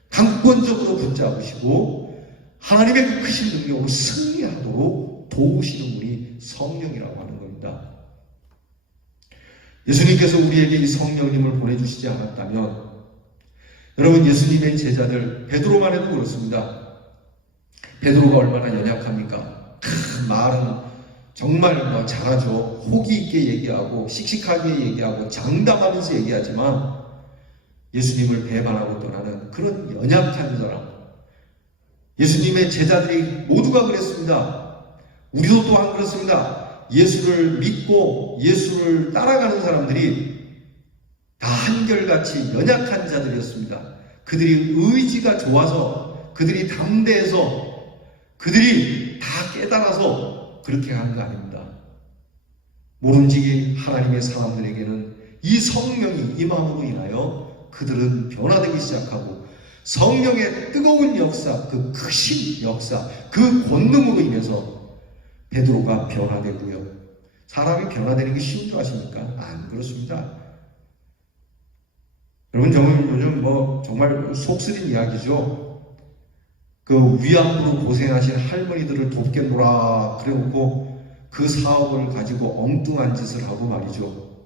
강권적으로 붙잡으시고 하나님의 그 크신 능력으로 승리하도록 도우시는 분이 성령이라고 하는 겁니다. 예수님께서 우리에게 이 성령님을 보내주시지 않았다면 여러분, 예수님의 제자들 베드로만 해도 그렇습니다. 베드로가 얼마나 연약합니까? 말은 정말 잘하죠. 호기 있게 얘기하고 씩씩하게 얘기하고 장담하면서 얘기하지만 예수님을 배반하고 떠나는 그런 연약한 사람. 예수님의 제자들이 모두가 그랬습니다. 우리도 또한 그렇습니다. 예수를 믿고 예수를 따라가는 사람들이 다 한결같이 연약한 자들이었습니다. 그들이 의지가 좋아서, 그들이 담대해서, 그들이 다 깨달아서 그렇게 하는 거 아닙니다. 모름지기 하나님의 사람들에게는 이 성령이 임함으로 인하여 그들은 변화되기 시작하고 성령의 뜨거운 역사, 그 크신 역사, 그 권능으로 인해서 베드로가 변화되고요. 사람이 변화되는 게 쉬운 줄 아십니까? 안 그렇습니다. 여러분, 요즘 정말 속쓰린 이야기죠. 그 위암으로 고생하신 할머니들을 돕겠노라 그래놓고 그 사업을 가지고 엉뚱한 짓을 하고 말이죠.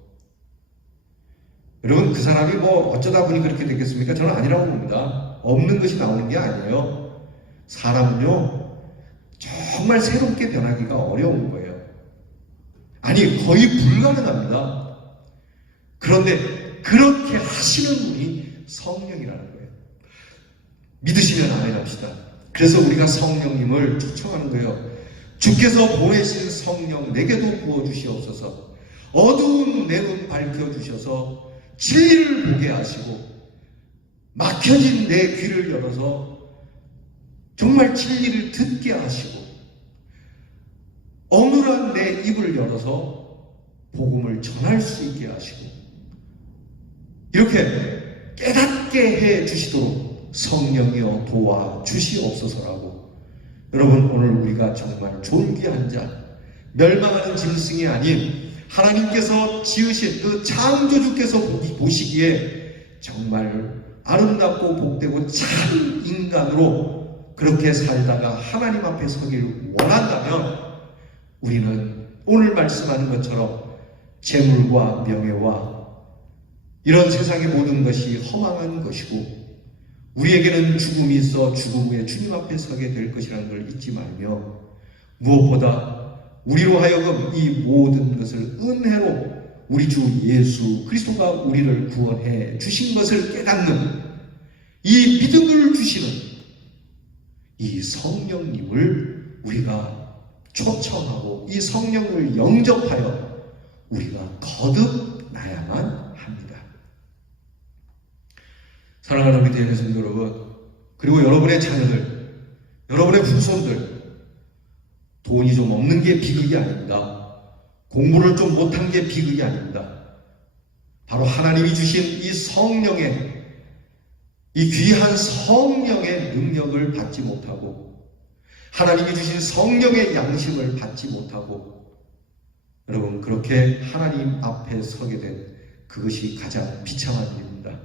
여러분, 그 사람이 어쩌다 보니 그렇게 됐겠습니까? 저는 아니라고 봅니다. 없는 것이 나오는 게 아니에요. 사람은요, 정말 새롭게 변하기가 어려운 거예요. 아니, 거의 불가능합니다. 그런데 그렇게 하시는 분이 성령이라는 거예요. 믿으시면 아멘 합시다. 그래서 우리가 성령님을 초청하는 거예요. 주께서 보내신 성령 내게도 부어주시옵소서. 어두운 내 눈 밝혀주셔서 진리를 보게 하시고 막혀진 내 귀를 열어서 정말 진리를 듣게 하시고 어눌한 내 입을 열어서 복음을 전할 수 있게 하시고 이렇게 깨닫게 해 주시도록 성령이여 도와주시옵소서라고. 여러분, 오늘 우리가 정말 존귀한 자, 멸망하는 짐승이 아닌 하나님께서 지으신 그 창조주께서 보시기에 정말 아름답고 복되고 참 인간으로 그렇게 살다가 하나님 앞에 서길 원한다면 우리는 오늘 말씀하는 것처럼 재물과 명예와 이런 세상의 모든 것이 허망한 것이고 우리에게는 죽음이 있어 죽음 후에 주님 앞에 서게 될 것이라는 걸 잊지 말며 무엇보다 우리로 하여금 이 모든 것을 은혜로 우리 주 예수 그리스도가 우리를 구원해 주신 것을 깨닫는 이 믿음을 주시는 이 성령님을 우리가 초청하고 이 성령을 영접하여 우리가 거듭나야만 합니다. 사랑하는 우리 대회 성도 여러분, 그리고 여러분의 자녀들, 여러분의 후손들, 돈이 좀 없는 게 비극이 아닙니다. 공부를 좀 못한 게 비극이 아닙니다. 바로 하나님이 주신 이 성령의, 이 귀한 성령의 능력을 받지 못하고 하나님이 주신 성령의 양심을 받지 못하고 여러분, 그렇게 하나님 앞에 서게 된 그것이 가장 비참한 일입니다.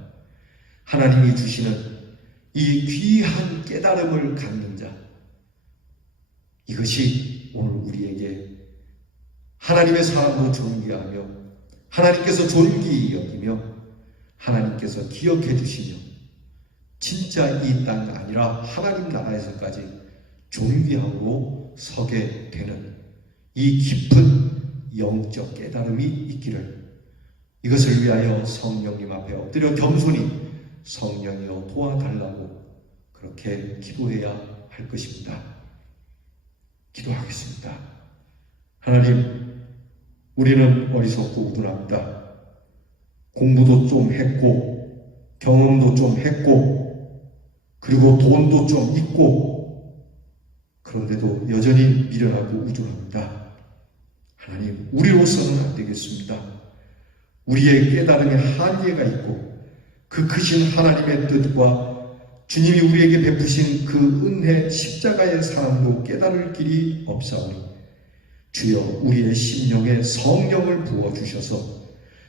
하나님이 주시는 이 귀한 깨달음을 갖는 자, 이것이 오늘 우리에게 하나님의 사람도 존귀하며 하나님께서 존귀히 여기며 하나님께서 기억해 주시며 진짜 이 땅이 아니라 하나님 나라에서까지 존귀함으로 서게 되는 이 깊은 영적 깨달음이 있기를, 이것을 위하여 성령님 앞에 엎드려 겸손히 성령이여 도와달라고 그렇게 기도해야 할 것입니다. 기도하겠습니다. 하나님, 우리는 어리석고 우둔합니다. 공부도 좀 했고 경험도 좀 했고 그리고 돈도 좀 있고 그런데도 여전히 미련하고 우둔합니다. 하나님, 우리로서는 안 되겠습니다. 우리의 깨달음에 한계가 있고 그 크신 하나님의 뜻과 주님이 우리에게 베푸신 그 은혜 십자가의 사랑도 깨달을 길이 없사오니 주여 우리의 심령에 성령을 부어주셔서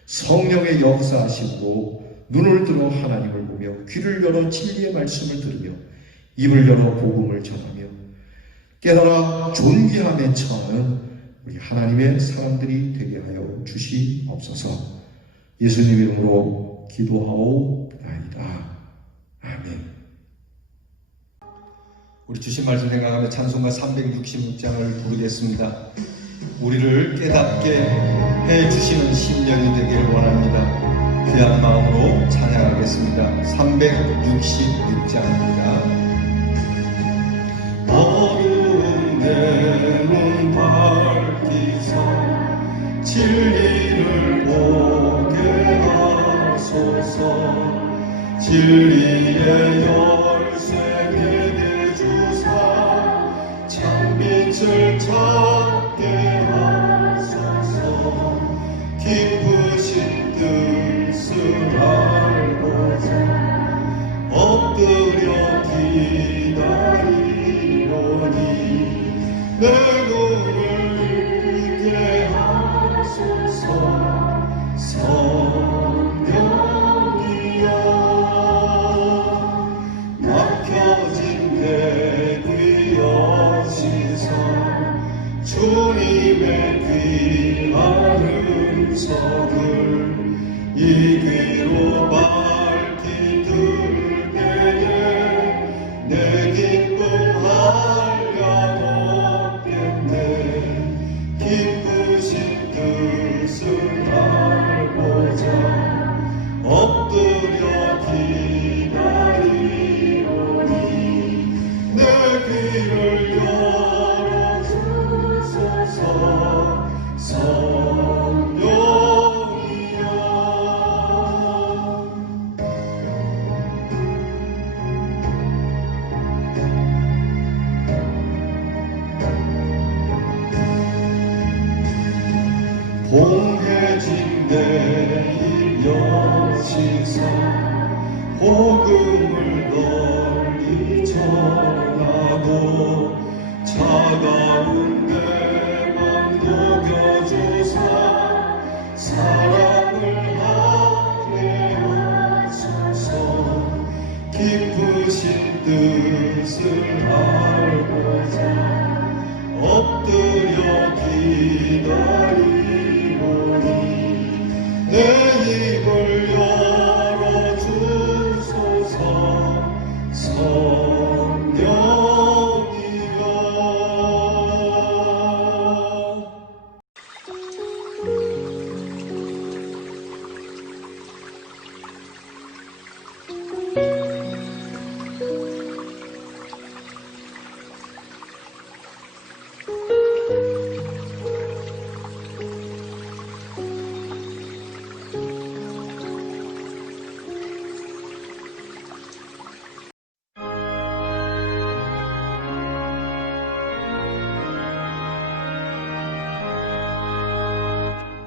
성령의 역사하심으로 눈을 들어 하나님을 보며 귀를 열어 진리의 말씀을 들으며 입을 열어 복음을 전하며 깨달아 존귀함에 처하는 우리 하나님의 사람들이 되게 하여 주시옵소서. 예수님 이름으로 기도하옵나이다. 아멘. 우리 주신 말씀 생각하며 찬송가 366장을 부르겠습니다. 우리를 깨닫게 해주시는 심령이 되길 원합니다. 귀한 마음으로 찬양하겠습니다. 366장입니다. 어두운 데는 밝히사 진리를 보게 하소서. 진리의 열쇠 내게 주사 참빛을 찾게 하소서. 기쁘신 뜻을 알고자 엎드려 기다리려니 내 눈을 뜨게 하소서. 성령이여 막혀진 내 귀 여시사 주님의 귀한 음성을 이 귀로 밝히 들 때에 내 기쁨 한량 없겠네. 기쁘신 뜻을 알고자 엎드려 기다리오니 내 귀를 열어주소서. 성령이여 봉해진 내 입 여시사 복음을 널리 전하고 차가운 내 맘 녹여주사 사랑을 하게 하소서. 기쁘신 뜻을 알고자 엎드려 기다리오니 내 입을 열어주소서. 성령이여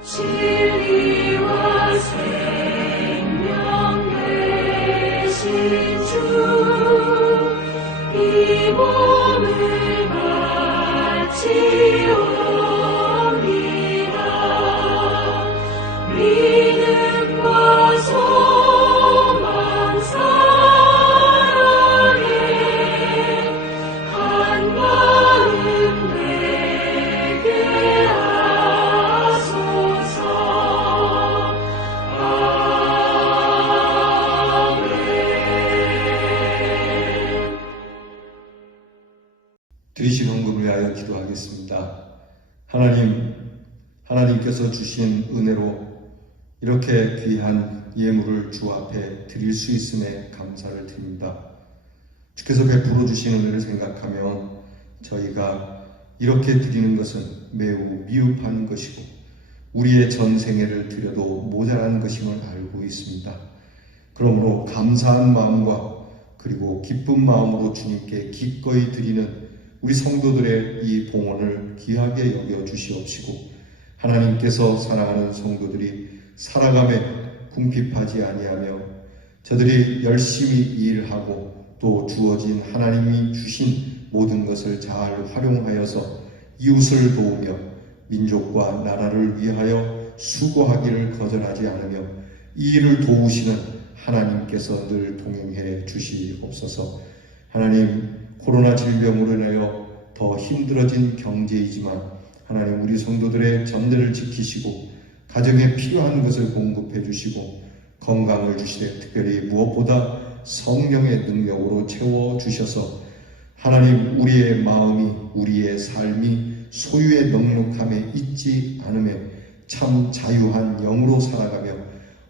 진리와 생명 되신 주, 이 몸을 바치옵니다. 믿음과 소망 사랑에 한 마음 되게 하소서. 들으신 헌금을 위하여 기도하겠습니다. 하나님께서 주신 은혜로 이렇게 귀한 예물을 주 앞에 드릴 수 있음에 감사를 드립니다. 주께서 베풀어 주신 은혜를 생각하며 저희가 이렇게 드리는 것은 매우 미흡한 것이고 우리의 전생애를 드려도 모자란 것임을 알고 있습니다. 그러므로 감사한 마음과 그리고 기쁜 마음으로 주님께 기꺼이 드리는 우리 성도들의 이 봉헌을 귀하게 여겨 주시옵시고, 하나님께서 사랑하는 성도들이 살아감에 궁핍하지 아니하며 저들이 열심히 일하고 또 주어진 하나님이 주신 모든 것을 잘 활용하여서 이웃을 도우며 민족과 나라를 위하여 수고하기를 거절하지 않으며 이 일을 도우시는 하나님께서 늘 동행해 주시옵소서. 하나님, 코로나 질병으로 인하여 더 힘들어진 경제이지만 하나님, 우리 성도들의 전대를 지키시고 가정에 필요한 것을 공급해 주시고 건강을 주시되 특별히 무엇보다 성령의 능력으로 채워주셔서 하나님, 우리의 마음이 우리의 삶이 소유의 넉넉함에 있지 않으며 참 자유한 영으로 살아가며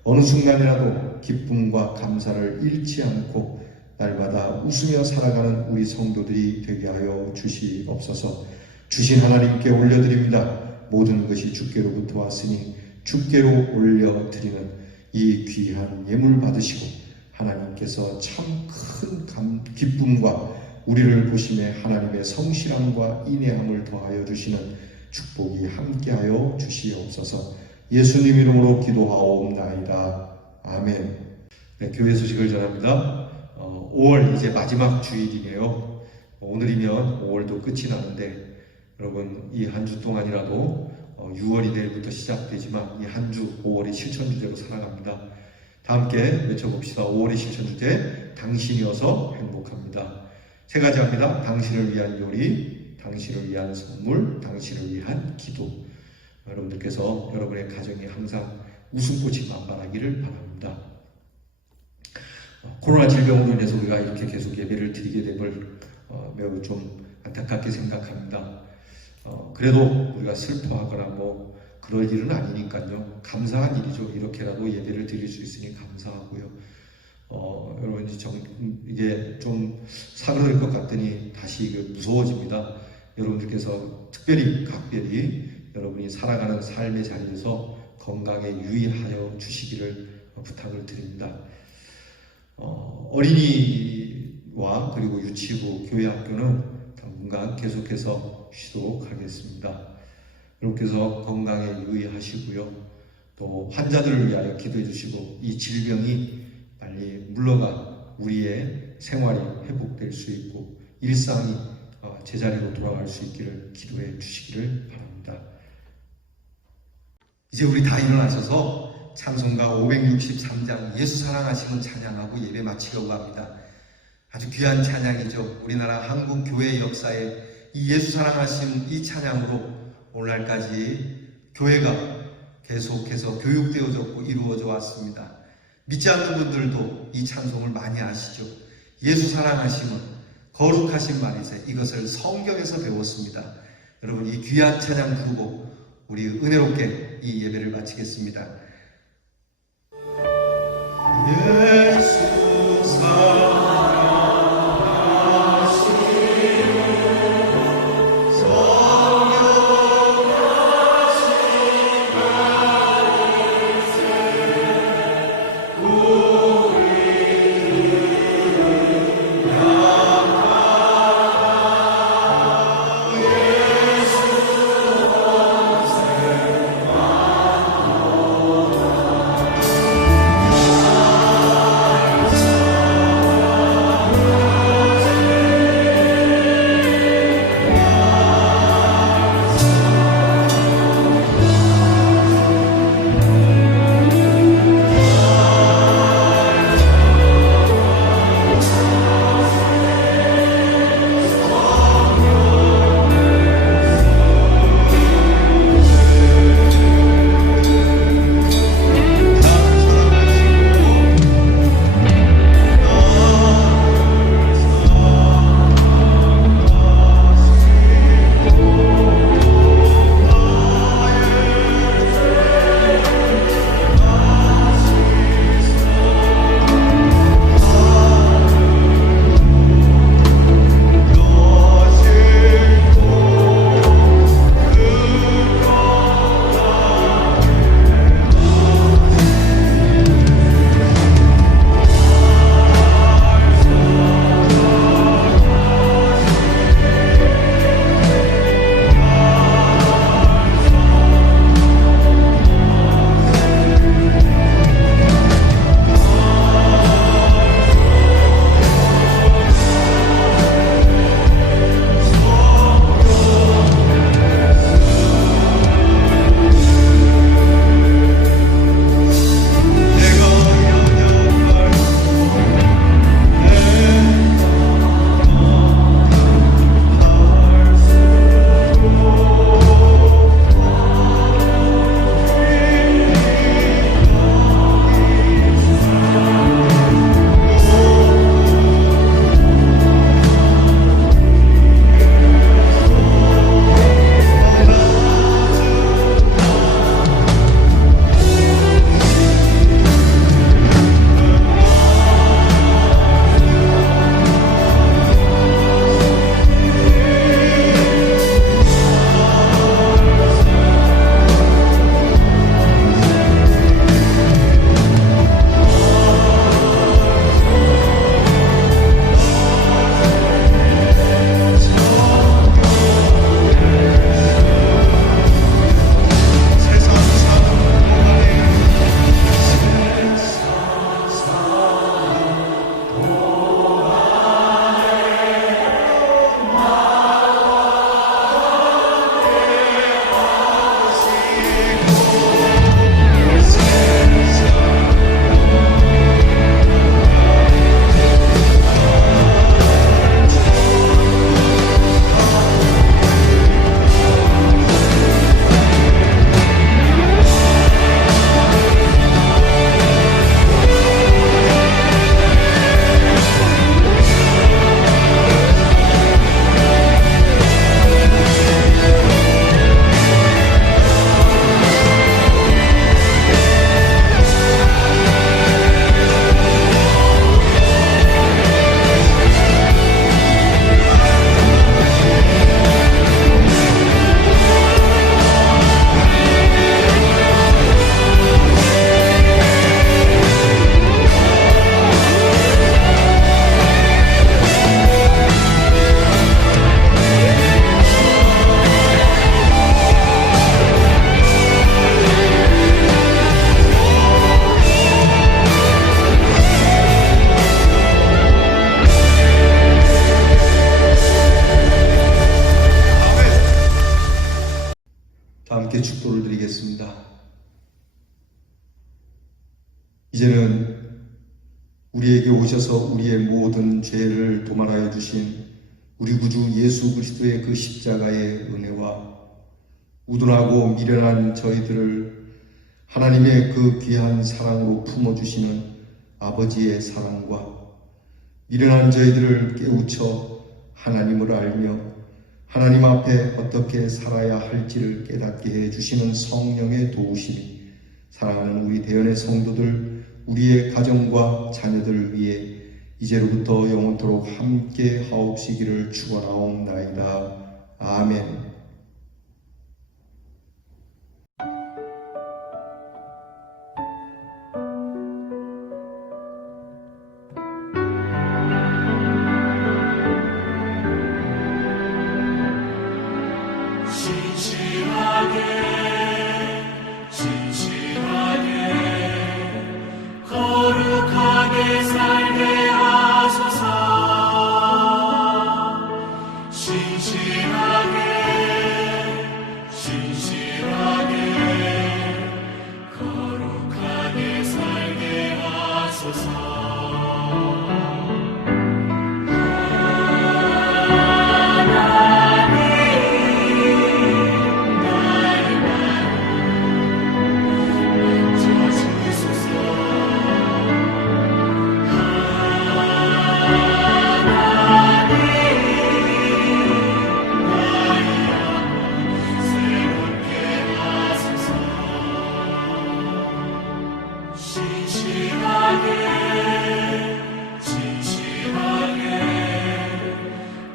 어느 순간이라도 기쁨과 감사를 잃지 않고 날마다 웃으며 살아가는 우리 성도들이 되게 하여 주시옵소서. 주신 하나님께 올려드립니다. 모든 것이 주께로부터 왔으니 주께로 올려드리는 이 귀한 예물 받으시고 하나님께서 참 큰 기쁨과 우리를 보심에 하나님의 성실함과 인내함을 더하여 주시는 축복이 함께하여 주시옵소서. 예수님 이름으로 기도하옵나이다. 아멘. 네, 교회 소식을 전합니다. 5월 이제 마지막 주일이네요. 오늘이면 5월도 끝이 나는데 여러분, 이 한 주 동안이라도 6월이 내일부터 시작되지만 이 한 주 5월이 실천주제로 살아갑니다. 다 함께 외쳐봅시다. 5월의 실천주제, 당신이어서 행복합니다. 세 가지 합니다. 당신을 위한 요리, 당신을 위한 선물, 당신을 위한 기도. 여러분들께서 여러분의 가정에 항상 웃음꽃이 만발하기를 바랍니다. 코로나 질병으로 인해서 우리가 이렇게 계속 예배를 드리게 됨을 매우 좀 안타깝게 생각합니다. 그래도 우리가 슬퍼하거나 뭐 그럴 일은 아니니까요. 감사한 일이죠. 이렇게라도 예배를 드릴 수 있으니 감사하고요. 여러분, 이게 좀 사그러들 것 같더니 다시 무서워집니다. 여러분들께서 특별히 각별히 여러분이 살아가는 삶의 자리에서 건강에 유의하여 주시기를 부탁을 드립니다. 어린이와 그리고 유치부, 교회 학교는 당분간 계속해서 쉬도록 하겠습니다. 여러분께서 건강에 유의하시고요. 또 환자들을 위하여 기도해 주시고 이 질병이 빨리 물러가 우리의 생활이 회복될 수 있고 일상이 제자리로 돌아갈 수 있기를 기도해 주시기를 바랍니다. 이제 우리 다 일어나셔서 찬송가 563장 예수 사랑하심은 찬양하고 예배 마치려고 합니다. 아주 귀한 찬양이죠. 우리나라 한국 교회 역사에 이 예수 사랑하심 이 찬양으로 오늘날까지 교회가 계속해서 교육되어졌고 이루어져 왔습니다. 믿지 않는 분들도 이 찬송을 많이 아시죠. 예수 사랑하심은 거룩하신 말이세. 이것을 성경에서 배웠습니다. 여러분, 이 귀한 찬양 부르고 우리 은혜롭게 이 예배를 마치겠습니다. 예수 사랑하심 이제는 우리에게 오셔서 우리의 모든 죄를 도말하여 주신 우리 구주 예수 그리스도의 그 십자가의 은혜와 우둔하고 미련한 저희들을 하나님의 그 귀한 사랑으로 품어주시는 아버지의 사랑과 미련한 저희들을 깨우쳐 하나님을 알며 하나님 앞에 어떻게 살아야 할지를 깨닫게 해주시는 성령의 도우심이 사랑하는 우리 대연의 성도들, 우리의 가정과 자녀들을 위해 이제로부터 영원토록 함께 하옵시기를 축원하옵나이다. 아멘. 거룩하게 살게 하소서. 신실하게 거룩하게 살게 하소서.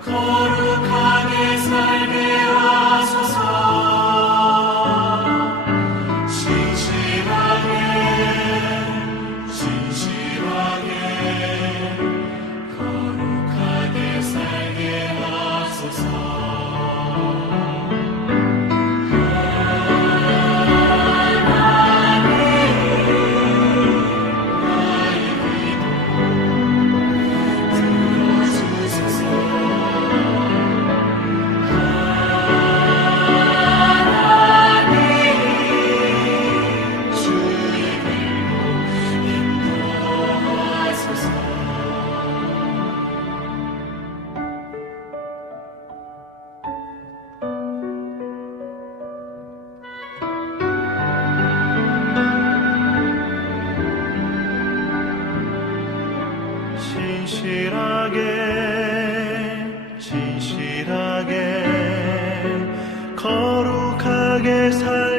거룩하게 살게 하소서. 신실하게 거룩하게 살게 하소서. 신실하게 거룩하게 살